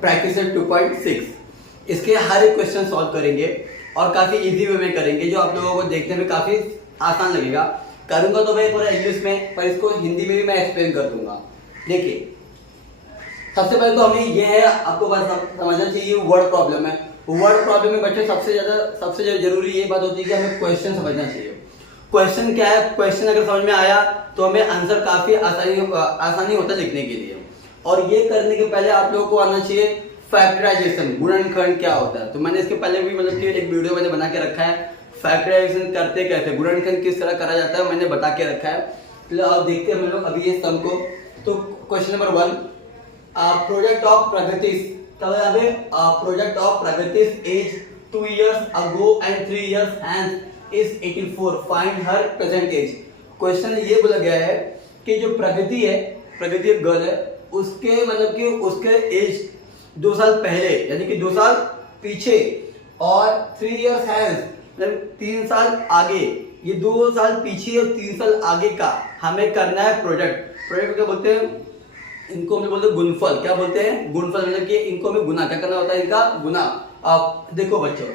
Practice 2.6। इसके हर एक question solve करेंगे और काफी इजी वे में करेंगे, जो आप लोगों को देखने में काफी आसान लगेगा। करूंगा तो मैं पूरा इंग्लिश में, पर इसको हिंदी में भी मैं एक्सप्लेन कर दूंगा। देखिए, सबसे पहले तो हमें ये है, आपको बस समझना चाहिए वर्ड प्रॉब्लम है। वर्ड प्रॉब्लम में बच्चे सबसे जरूरी ये बात होती है कि हमें क्वेश्चन समझना चाहिए। क्वेश्चन क्या है, क्वेश्चन अगर समझ में आया तो हमें आंसर काफी आसानी होता है लिखने के लिए। और ये करने के पहले आप लोगों को आना चाहिए फैक्टराइजेशन, गुणनखंड क्या होता है। तो मैंने इसके पहले भी मतलब कि एक वीडियो मैंने बना के रखा है, फैक्टराइजेशन करते कैसे, गुणनखंड किस तरह करा जाता है, मैंने बता के रखा है। तो अब देखते हैं हम लोग अभी ये सम को। तो question number 1, project of Pragatish, project of Pragatish age 2 years ago and 3 years hence is 84, find her present age। Question ये बोला गया है कि जो प्रगति है, प्रगति एक गर्ल है, उसके मतलब कि उसके एज 2 साल पहले यानी कि 2 साल पीछे और 3 years hence मतलब 3 साल आगे, ये 2 साल पीछे और 3 साल आगे का हमें करना है प्रोजेक्ट। प्रोजेक्ट क्या बोलते हैं, इनको हम बोलते हैं गुणफल। क्या बोलते हैं, गुणफल, मतलब कि इनको हमें गुना, क्या करना होता है, इनका गुना। अब देखो बच्चों,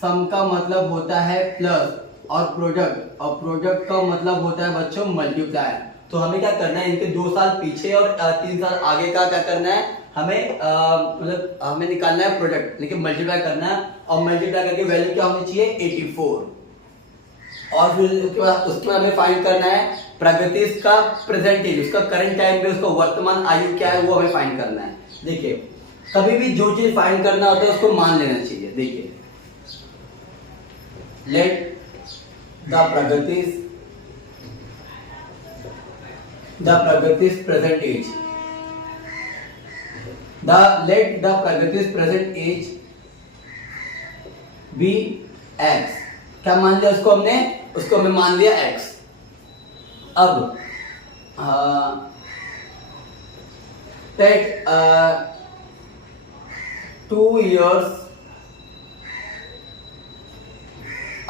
सम का मतलब होता है प्लस, और प्रोडक्ट का मतलब होता है बच्चों मल्टीप्लाई। तो हमें क्या करना है, इनके 2 साल पीछे और 3 साल आगे का क्या करना है, हमें मतलब हमें निकालना है प्रोडक्ट, लेकिन मल्टीप्लाई करना है। और मल्टीप्लाई करके वैल्यू क्या होनी चाहिए, 84। और फिर उसके बाद हमें फाइंड करना है प्रगतिश का प्रेजेंट एज, उसका करंट टाइम में उसका वर्तमान आयु क्या है, वो हमें फाइंड करना है। देखिए, कभी भी जो चीज फाइंड करना होता है उसको मान लेना चाहिए। देखिए, let the Pragatish present age, let the Pragatish present age be x। क्या मान लिया उसको हमने मान लिया x। अब take 2 years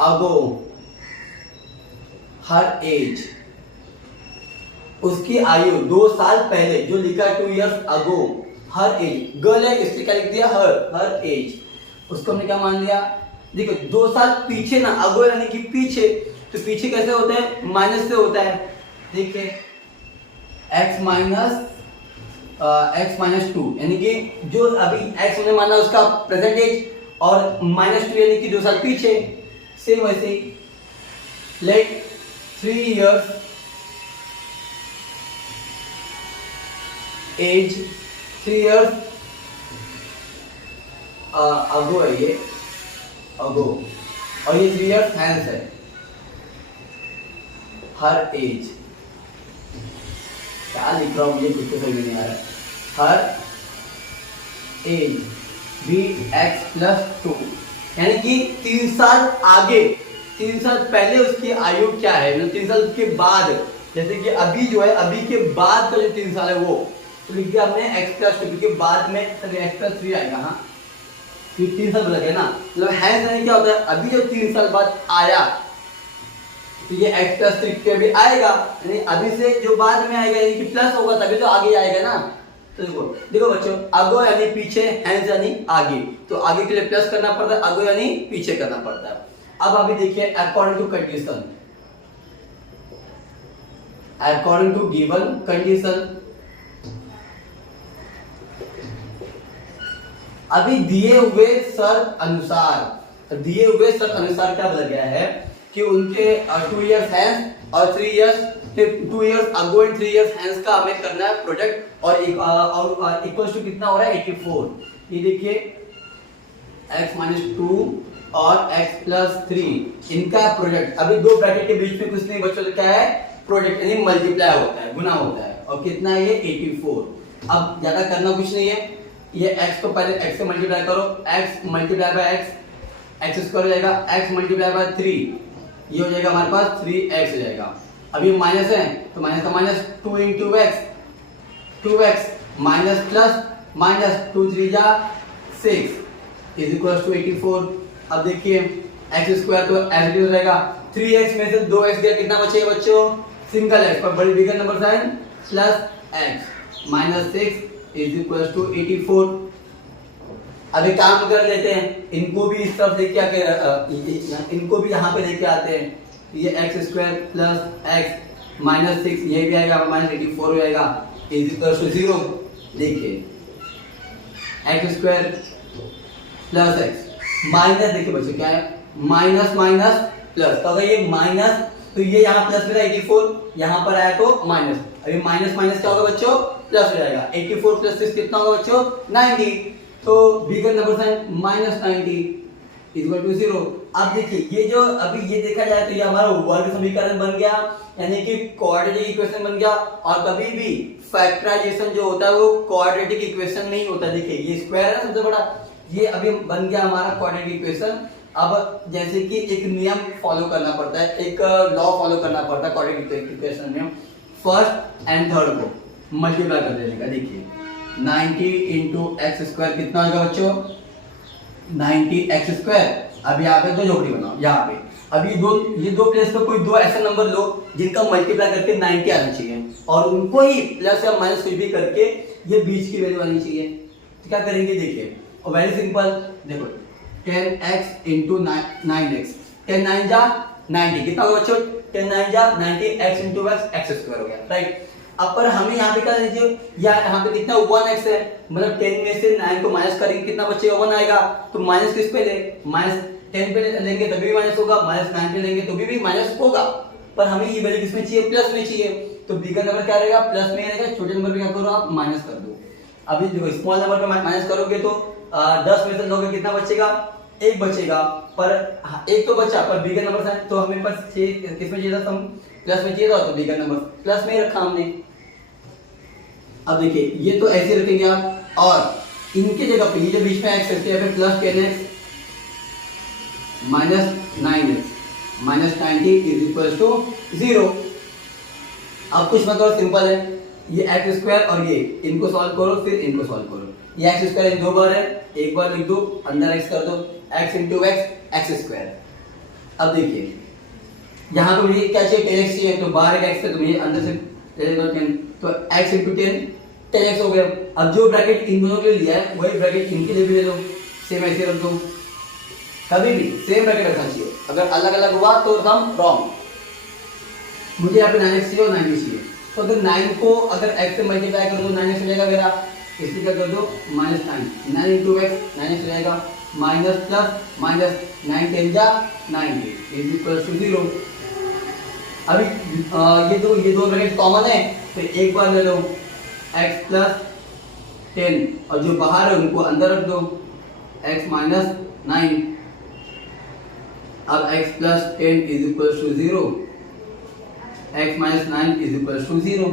ago her age, उसकी आयु 2 साल पहले, जो लिखा 2 years ago हर एज, गर्ल है इसलिए क्या लिख दिया, हर एज, उसको हमने क्या मान लिया। देखो 2 साल पीछे ना, अगो यानी कि पीछे, तो पीछे कैसे होता है, माइनस से होता है। देखिए x माइनस 2, यानी कि जो अभी x हमने माना उसका प्रेजेंट एज, और -2 यानी कि 2 साल पीछे। सेम वैसे ही लेट 3 years एज, 3 years अगो है ये, अगो, और ये 3 years hence है, हर एज। क्या लिख रहा हूं ये कुछ तो समझ नहीं आ रहा है। हर एज बी x प्लस 2, यानी कि 3 साल आगे, 3 साल पहले उसकी आयु क्या है, मतलब 3 साल के बाद, जैसे कि अभी जो है, अभी के बाद का जो 3 साल है वो, तो लिख दिया हमने x प्लस 2, के बाद में x प्लस 3 आएगा। हाँ, 3 साल लगे ना, मतलब है नहीं, क्या होता है, अभी जो 3 साल बाद आया तो ये x प्लस 3 के भी आएगा, यानी अभी से जो बाद में आएगा, यानी कि प्लस होगा तभी तो आगे आएगा ना। तो देखो बच्चों, अगो यानी पीछे, हैंस यानी आगे, तो आगे के लिए प्लस करना पड़ता है, अगो यानी पीछे करना पड़ता है। अब अभी देखिए, according to condition, according to given condition, अभी दिए हुए शर्त अनुसार, दिए हुए शर्त अनुसार क्या बोला गया है कि उनके 2 years hence और 3 years, 2 years ago and 3 years hence का हमें करना है प्रोजेक्ट, और इक्वल्स टू कितना हो रहा है, 84। ये देखिए x माइनस 2 और x प्लस 3, इनका प्रोजेक्ट। अभी 2 ब्रैकेट के बीच में कुछ नहीं बच्चों, क्या है, प्रोजेक्ट, यानी मल्टीप्लाई होता है, गुना होता है, और कितना है ये, 84। अब ज्यादा करना कुछ नहीं है, ये x को पहले x से मल्टीप्लाई करो, x multiply by x square हो जाएगा, x मल्टीप्लाई बाय 3, ये हो जाएगा हमारे पास 3x हो जाएगा। अभी माइनस है तो माइनस का minus, 2 into x minus plus minus, 2 3 जा 6 इज इक्वल टू 84। अब देखिए x स्क्वायर तो एज इट रहेगा, 3x में से 2x गया, कितना बचेगा बच्चों, सिंगल x पर बड़ी bigger number sign plus x minus 6 is equal to 84। अभी काम कर लेते हैं, इनको भी इस तरफ लेके आके इनको भी यहाँ पे लेके आते हैं। ये x square plus X minus 6 ये भी आएगा माइनस 84 हो जाएगा इज इक्वल टू 0। देखिए X square plus X minus, देखिए बच्चों क्या है माइनस माइनस प्लस, तो अगर ये माइनस तो ये यहाँ प्लस मेरा 84 यहाँ पर आया तो माइनस, अभी माइनस माइनस क्या होगा बच्चों प्लस हो जाएगा। 84 प्लस 6 कितना होगा बच्चों 90, तो बी का number sign minus 90 equal to 0। अब देखिए ये जो अभी ये देखा जाए तो ये हमारा वर्ग समीकरण बन गया, यानी कि क्वाड्रेटिक इक्वेशन बन गया। और कभी भी फैक्टराइजेशन जो होता है वो क्वाड्रेटिक इक्वेशन नहीं होता। देखिए ये स्क्वायर है सबसे बड़ा, ये अभी बन गया हमारा क्वाड्रेटिक इक्वेशन। अब जैसे कि एक नियम फॉलो करना पड़ता है, एक लॉ फॉलो करना पड़ता है क्वाड्रेटिक इक्वेशन में, फर्स्ट एंड थर्ड को मल्टीप्लाई कर देने का। देखिए 90 इंटू एक्स स्क्वायर कितना होगा बच्चों 90 एक्स स्क्वायर। अब यहाँ पे दो झोपड़ी बनाओ, यहाँ पे अभी ये दो प्लेस पे कोई दो ऐसे नंबर लो जिनका मल्टीप्लाई करके 90 आना चाहिए, और उनको ही प्लस या माइनस कुछ भी करके ये बीच की वैल्यू आनी चाहिए। तो क्या करेंगे देखिए, और वेरी सिंपल, देखो 10x इंटू 9x, 10 9 जा 90 कितना होगा बच्चों 10 9 जा 90 x इंटू एक्स स्क्वायर हो गया, राइट। अब पर हमें यहाँ पे क्या लीजिए, यहाँ पे कितना 1x है, मतलब 10 में से 9 को माइनस करेंगे कितना बचेगा 1 आएगा, तो माइनस किस पे ले, माइनस 10 पे लेंगे तभी भी माइनस होगा, माइनस 9 पे लेंगे तो भी माइनस होगा। पर हमें ये वैल्यू किसमें चाहिए प्लस में चाहिए, तो बी का नंबर क्या रहेगा प्लस में रहेगा, छोटे नंबर पे क्या करो आप माइनस कर दो। अभी देखो स्मॉल नंबर पे माइनस करोगे तो 10 में से लोगे कितना बचेगा 1 बचेगा, पर एक तो बचा, पर बी का नंबर था तो हमें पास किसमें चाहिए था, प्लस में चाहिए था, तो बी का नंबर प्लस में ही रखा हमने। अब देखिए ये तो ऐसे रखेंगे आप, और इनके जगह पे ये जो बीच में एक्स है यहाँ पे plus 10x minus 9x minus 90 is equal to 0। अब कुछ मतलब सिंपल है, ये एक्स स्क्वायर और ये इनको सॉल्व करो फिर इनको सॉल्व करो। ये एक्स स्क्वायर दो बार है, एक बार लिख दो अंदर एक्स कर दो, एक्स इंटू एक्स स्क्वायर। अब देखिए यहाँ पे मुझे क्या चाहिए 10x चाहिए, तो बाहर एक एक्स है तो मुझे अंदर से ले लो 10, तो x इंटू 10x हो गया। अब जो ब्रैकेट इन दोनों के लिए लिया है वही ब्रैकेट इनके लिए भी ले लो, सेम ऐसे रख दो, कभी भी सेम ब्रैकेट रखना चाहिए, अगर अलग अलग हुआ तो हम रॉन्ग। मुझे यहाँ पे 9x चाहिए और 9 चाहिए, तो अगर 9 को अगर x से मल्टीप्लाई कर दो 9x हो जाएगा मेरा, इसलिए क्या कर दो माइनस 9 इंटू एक्स 9x हो जाएगा, माइनस प्लस माइनस 9 10 जा 90 इज इक्वल टू 0। अभी ये दो ब्रैकेट कॉमन है तो एक बार ले लो x प्लस 10 और जो बाहर है उनको अंदर रख दो x माइनस 9। अब x plus 10 is equal to 0, x minus 9 is equal to 0।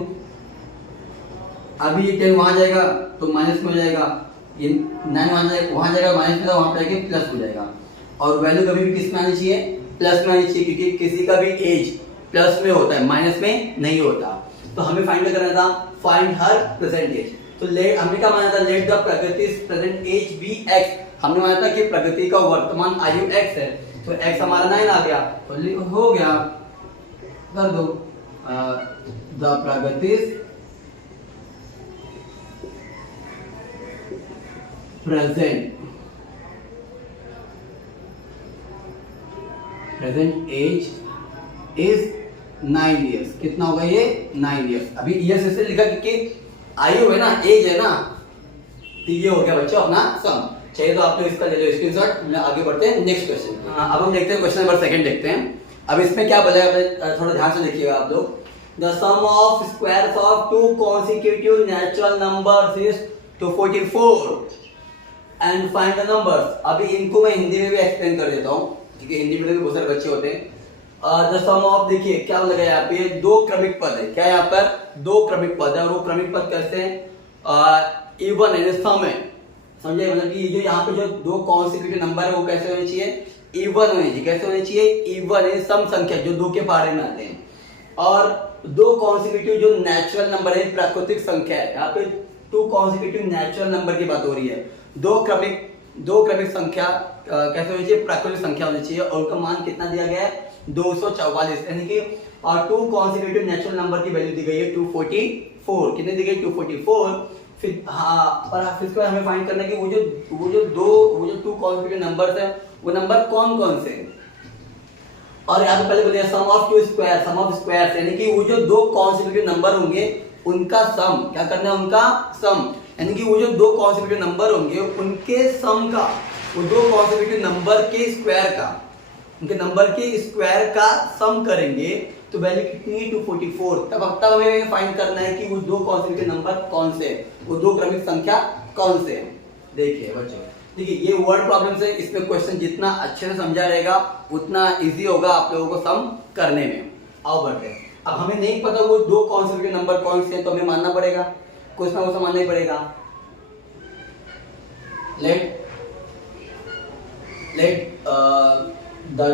अभी ये 10 वहां जाएगा तो माइनस में हो जाएगा, ये 9 वहां जाएगा माइनस में, वहां पे जाके प्लस हो जाएगा। और वैल्यू कभी भी किस में आनी चाहिए प्लस में आनी चाहिए, क्योंकि किसी का भी एज प्लस में होता है माइनस में नहीं होता। तो हमें फाइंड करना था फाइंड हर प्रेजेंट एज, तो हमने क्या माना था let the Pragati present age be X. हमने माना था कि प्रगति का वर्तमान आयु x है, तो x हमारा 9 आ गया, तो हो गया कर दो the Pragati present age is 9 years. कितना होगा ये 9 इयर्स। अभी इयर्स इससे लिखा क्योंकि आयु है ना, एज है ना, तो ये हो गया बच्चों अपना सम। चाहिए तो आप लोग इसका ले लो स्क्रीनशॉट। आगे बढ़ते हैं नेक्स्ट क्वेश्चन। अब हम देखते हैं क्वेश्चन नंबर 2 देखते हैं। अब इसमें क्या बोला है थोड़ा ध्यान से देखिएगा आप लोग। The sum of squares of two consecutive natural numbers is 244 and find the numbers. अभी इनको मैं हिंदी में भी एक्सप्लेन कर देता हूँ क्योंकि हिंदी में भी बहुत सारे बच्चे होते हैं। द सम ऑफ, देखिए क्या लगा यहाँ पे, दो क्रमिक पद है। क्या यहाँ पर दो क्रमिक पद है और वो क्रमिक पद कैसे हैं इवन है, सम है, समझे। मतलब कि जो यहाँ पे जो दो कॉन्सिक्यूटिव नंबर है वो कैसे होने चाहिए इवन होने चाहिए। कैसे होने चाहिए इवन है, सम संख्या जो दो के पारे में आते हैं। और दो कॉन्सिक्यूटिव जो नेचुरल नंबर है प्राकृतिक संख्या है, यहाँ पे टू कॉन्सिक्यूटिव नेचुरल नंबर की बात हो रही है। दो क्रमिक संख्या कैसे होनी चाहिए प्राकृतिक संख्या होनी चाहिए और उनका मान कितना दिया गया है 244, यानी कि और टू कॉन्सिक्यूटिव नेचुरल नंबर की वैल्यू दी गई है 244। कितने दी गई 244। फिर हाँ, पर फिर इसके बाद हमें फाइंड करना है कि वो जो टू कॉन्सिक्यूटिव नंबर्स है वो नंबर कौन कौन से हैं। और यहाँ पे पहले बोलिए sum of two square, sum of square यानी कि वो जो दो कॉन्सिक्यूटिव नंबर होंगे उनका सम, क्या करना है उनका सम, यानी कि वो जो दो कॉन्सिक्यूटिव नंबर होंगे उनके सम का, वो दो कॉन्सिक्यूटिव नंबर के स्क्वायर का, उनके नंबर के स्क्वायर का सम करेंगे तो वैल्यू कितनी है 244। तब हमें फाइंड करना है कि वो दो कॉन्सिक्यूटिव नंबर कौन से हैं, वो दो क्रमिक संख्या कौन से हैं। देखिए बच्चों, देखिए ये वर्ड प्रॉब्लम्स है, इसमें क्वेश्चन जितना अच्छे से समझा रहेगा उतना इजी होगा आप लोगों को सम करने में। आओ बढ़ते हैं। अब हमें नहीं पता वो दो कॉन्सिक्यूटिव नंबर कौन से हैं तो हमें मानना पड़ेगा, कुछ ना कुछ मानना ही पड़ेगा। Let the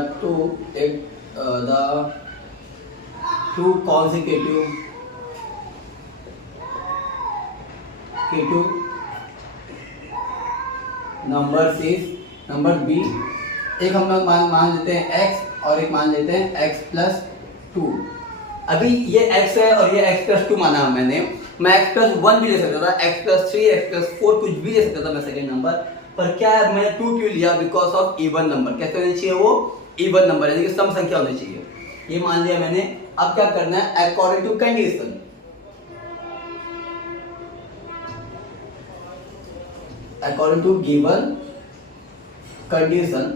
two consecutive numbers is number B, एक हम लोग मान लेते हैं x और एक मान लेते हैं x+2। अभी ये x है और ये x+2 माना मैंने, मैं x+1 भी ले सकता था, x+3 x+4 कुछ भी ले सकता था मैं सेकेंड नंबर, पर क्या है मैंने 2 क्यों लिया, बिकॉज ऑफ इवन नंबर। कैसे होनी चाहिए वो इवन नंबर, यानी कि सम संख्या होनी चाहिए, ये मान लिया मैंने। अब क्या करना है according to condition, according to given condition,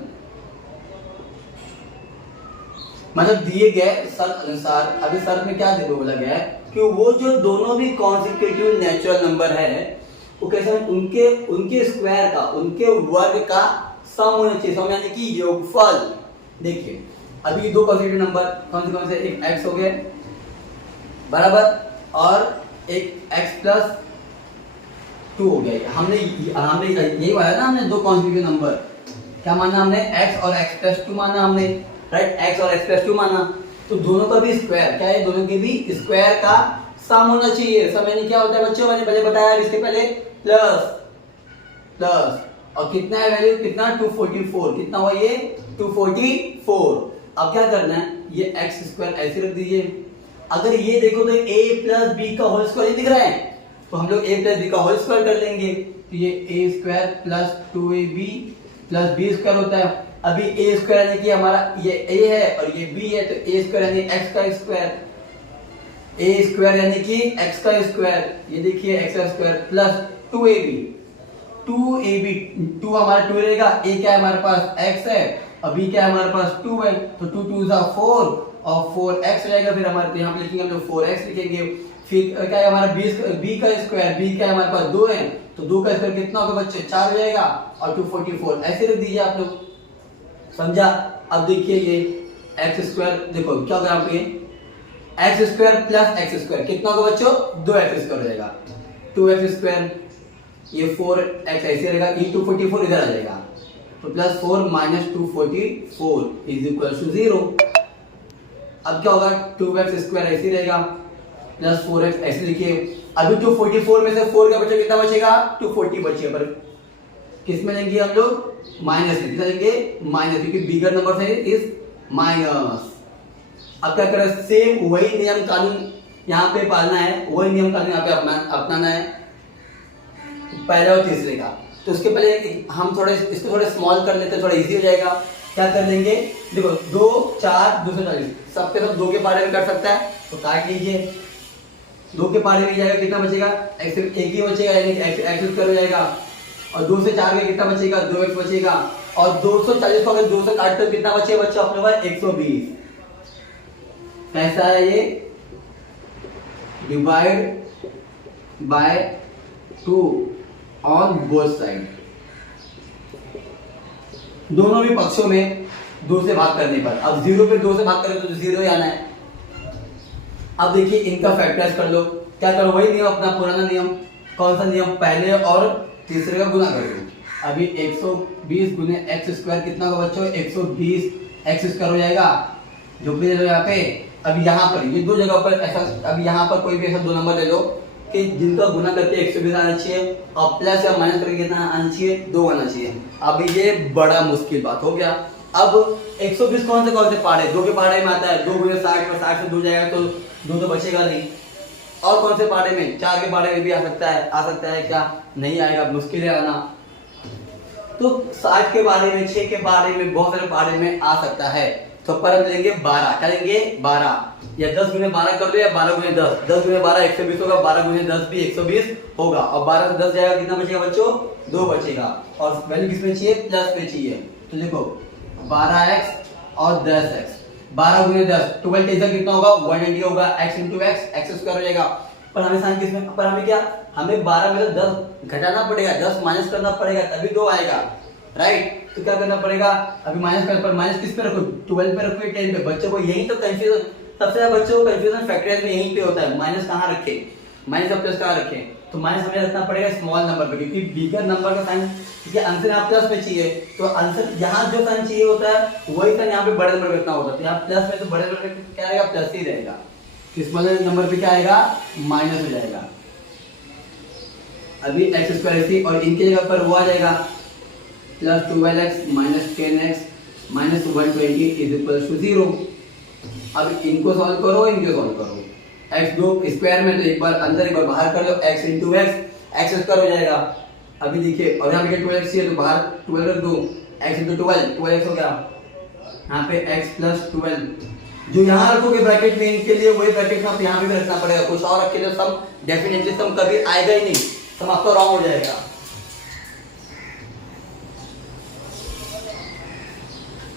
मतलब दिए गए शर्त अनुसार। अभी शर्त में क्या बोला गया है कि वो जो दोनों भी कॉन्सिक्यूटिव नेचुरल नंबर है वो कैसे, उनके स्क्वायर का, उनके वर्ग का सम होना चाहिए, सम यानी कि योगफल। देखिए अभी दो कॉन्सिक्यूटिव नंबर कौन से, एक x हो गया बराबर और एक x+2 हो गया। हमने यही माना ना, हमने दो कॉन्सिक्यूटिव नंबर क्या माना हमने, x और x+2 माना हमने, राइट, x और x+2 माना। तो दोनों का भी स्क्वायर क्या है, दोनों के भी स्क्वायर का सम होना चाहिए। सम यानी क्या होता है बच्चों, मैंने पहले बताया इसके पहले, प्लस और कितना है वैल्यू, कितना 244, कितना हुआ ये 244। अब क्या करना है, ये x² ऐसे रख दीजिए। अगर ये देखो तो a + b का होल स्क्वायर दिख रहा है, तो हम लोग a + b का होल स्क्वायर कर लेंगे, तो ये a² + 2ab + b² होता है। अभी a² यानी कि हमारा ये a है और ये b है, तो a² यानी x का स्क्वायर, a² यानी कि x का स्क्वायर, ये देखिए x का स्क्वायर प्लस 2ab 2 हमारा 2 रहेगा, a क्या है हमारे पास x है और b क्या है हमारे पास 2 है, तो 2 2 4 और 4x रहेगा। फिर हमारे यहाँ पे लिखेंगे हम लोग 4x लिखेंगे। फिर क्या है हमारा b का स्क्वायर, b क्या है हमारे पास 2 है, तो 2 का स्क्वायर कितना होगा बच्चे 4 हो जाएगा और 244 ऐसे रख दीजिए आप लोग, समझा। अब देखिए ये x², देखो क्या होगा यहाँ पे x² + x² कितना होगा बच्चों 2x² हो जाएगा, 2x², ये 4x ऐसे रहेगा, ये 244 इधर आ जाएगा, तो +4 - 244 = 0। अब क्या होगा 2x² ऐसे रहेगा प्लस 4x ऐसे लिखिए। अभी 244 में से 4 का बचा कितना बचेगा 240 बचेगा, पर किस में लेंगे हम लोग माइनस में, कितना लेंगे माइनस, क्योंकि बिगर नंबर है इज माइनस। अब क्या करें, सेम वही नियम कानून यहाँ पे पालना है, वही नियम कानून यहाँ पे अपनाना है पहले और तीसरे का। तो उसके पहले हम थोड़े इसको थोड़े स्मॉल कर लेते हैं, थोड़ा इजी हो जाएगा। क्या कर लेंगे, देखो 2 4 240 सबके सब 2 के पारे में कर सकता है, तो काट लीजिए, 2 के पारे में जाएगा कितना बचेगा एक ही बचेगा, यानी x² हो जाएगा, और 2 से 4 का कितना बचेगा 2x बचेगा, और 240 को अगर 2 से काटते हो कितना बचेगा बच्चों अपने पास 120। कैसा है ये, divide by 2 on both side, दोनों भी पक्षों में 2 से भाग करने पर। अब 0 पे 2 से भाग करें तो 0 ही आना है। अब देखिए इनका फैक्टराइज कर लो, क्या करो वही नियम अपना पुराना नियम, कौन सा नियम, पहले और तीसरे का गुना कर दो। अभी 120 गुने x² कितना होगा बच्चों 120 x² हो जाएगा, जो भी ले लो यहाँ पे। अब यहाँ पर ये 2 जगह पर ऐसा, अब यहाँ पर कोई भी ऐसा 2 नंबर ले लो कि जिनका गुना करके 120 आना चाहिए और प्लस या माइनस करके कितना आना चाहिए 2 आना चाहिए। अब ये बड़ा मुश्किल बात हो गया। अब 120 कौन से पारे, 2 के पारे में आता है, 2 गुने 60 में 60 से 2 जाएगा तो 2 तो बचेगा नहीं, और कौन से पार्ट में, 4 के पार्ट में भी आ सकता है क्या, नहीं आएगा, मुश्किल है आना। तो 60 के बारे में, 6 के बारे में, बहुत सारे बारे में आ सकता है। तो पर हम लेंगे 12, क्या लेंगे 12, या 10 गुने 12 कर दो, या 12 गुने 10, 10 गुने 12 120 होगा, 12 गुने 10 भी 120 होगा, और 12 से 10 जाएगा, कितना बचेगा बच्चों, 2 बचेगा, और वैल्यू किसमें चाहिए, प्लस में चाहिए। तो देखो 12x और 10x, 12 गुने 10, 12 टेंस कितना होगा, 180 होगा, x इंटू एक्स स्क्वायर हो जाएगा। पर हमें साइन किसमें, पर हमें क्या, हमें 12 में 10 घटाना पड़ेगा, 10 माइनस करना पड़ेगा, तभी 2 आएगा, राइट। तो क्या करना पड़ेगा, अभी माइनस कर, पर माइनस किस पे रखो, 12 पे रखो, 10 पे। बच्चों को यही तो कंफ्यूजन, सबसे ज्यादा बच्चों को कंफ्यूजन फैक्टराइज में यहीं पे होता है, माइनस कहाँ रखे, माइनस और प्लस कहाँ रखे। तो माइनस हमें रखना पड़ेगा स्मॉल नंबर पे, क्योंकि बिगर नंबर का साइन, क्योंकि आंसर यहाँ प्लस में चाहिए, तो आंसर यहाँ जो साइन चाहिए होता है वही साइन यहाँ पे बड़े नंबर पे रखना होता है। तो यहाँ प्लस में, तो बड़े नंबर पे क्या रहेगा, प्लस ही रहेगा, स्मॉल नंबर पे क्या आएगा, माइनस हो जाएगा। अभी एक्स स्क्वायर सी, और इनके जगह पर वो आ जाएगा plus 12x minus 10x minus 120 is equal to 0। अब इनको सॉल्व करो, इनको सॉल्व करो, x दो स्क्वायर में, तो एक बार अंदर एक बार बाहर कर लो, x इंटू एक्स स्क्वायर हो जाएगा। अभी देखिए, और यहाँ पे 12x है तो बाहर 12 रख दो, x इंटू 12x हो गया, यहाँ पे x प्लस 12, जो यहाँ रखोगे ब्रैकेट में, इनके लिए वही ब्रैकेट में यहाँ भी रखना पड़ेगा, कुछ और रखे तो सम डेफिनेटली सम कभी आएगा ही नहीं, सम आपका रॉन्ग हो जाएगा।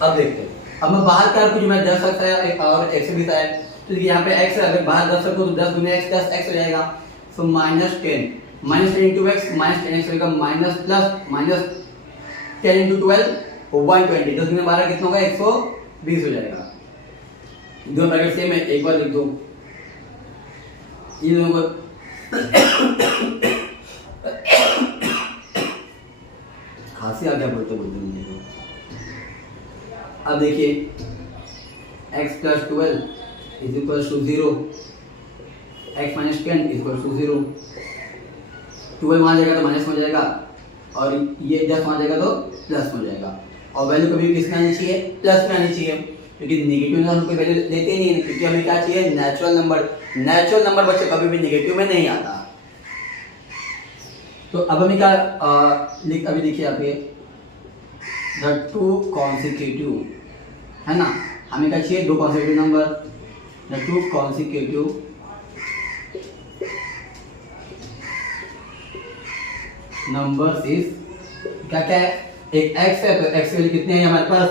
अब देखते हैं, अब मैं बाहर का कुछ मैं 10 सकता है और 120 आया, तो यहाँ पे x है, अगर बाहर 10 रखो तो 10 गुने x 10x हो जाएगा, so minus 10, minus 10 into x, minus 10x होगा, माइनस प्लस माइनस 10 इंटू 12 120, 10 गुने 12 कितना होगा, 120 हो जाएगा। दो ब्रैकेट सेम है, एक बार लिख दो, ये दोनों को खांसी आ गया बोलते बोलते मुझे। अब देखिए x plus 12 is equal to 0, x minus 10 is equal to 0, 12 वहाँ जाएगा तो माइनस में हो जाएगा, और ये 10 वहाँ जाएगा तो प्लस में हो जाएगा, और वैल्यू कभी किस में आनी चाहिए, प्लस में आनी चाहिए, क्योंकि नेगेटिव में हम कोई वैल्यू देते ही नहीं, क्योंकि हमें क्या चाहिए, नेचुरल नंबर। नेचुरल नंबर बच्चे कभी भी नेगेटिव में नहीं आता। तो अब हमें क्या अभी देखिए आप ये द टू कॉन्सिक्यूटिव है ना, हमें क्या चाहिए, 2 consecutive number, the two consecutive numbers is, क्या क्या है, एक x है तो x की वैल्यू कितनी है हमारे पास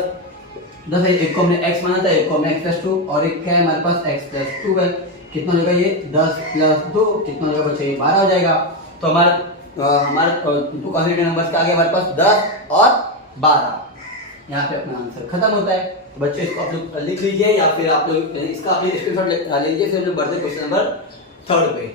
10 है, एक को हमने x माना था, एक को हमने x प्लस 2, और एक क्या है हमारे पास x प्लस 2 है, कितना हो जाएगा ये 10 प्लस 2, कितना हो जाएगा बच्चे, 12 हो जाएगा। तो हमारे टू कॉन्सिक्यूटिव नंबर्स का आ गया हमारे पास 10 और 12, यहाँ पे अपना आंसर खत्म होता है। तो बच्चे इसको आप लोग लिख लीजिए, या फिर आप लोग इसका अपनी स्क्रीनशॉट ले लीजिए, फिर हम लोग बढ़ते क्वेश्चन नंबर 3 पे।